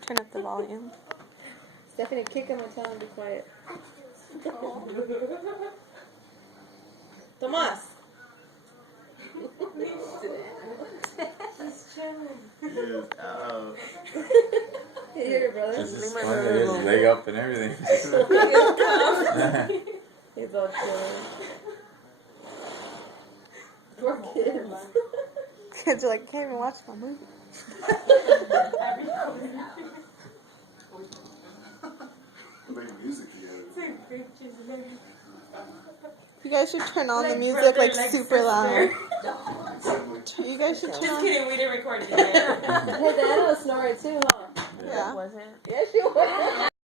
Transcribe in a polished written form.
turn up the volume. Stephanie, kick him and tell him to be quiet. Tomas! He's chilling. He is out. You hear your brother? Just his leg up and everything. He's all chilling. Poor kids. Kids are like, can't even watch my movie. Make music together. You guys should turn on the music like super loud. Exactly. You guys should turn Just on. kidding, we didn't record it yet. Hey, Diana was snoring too, huh? Yeah. Wasn't. Yes, she was.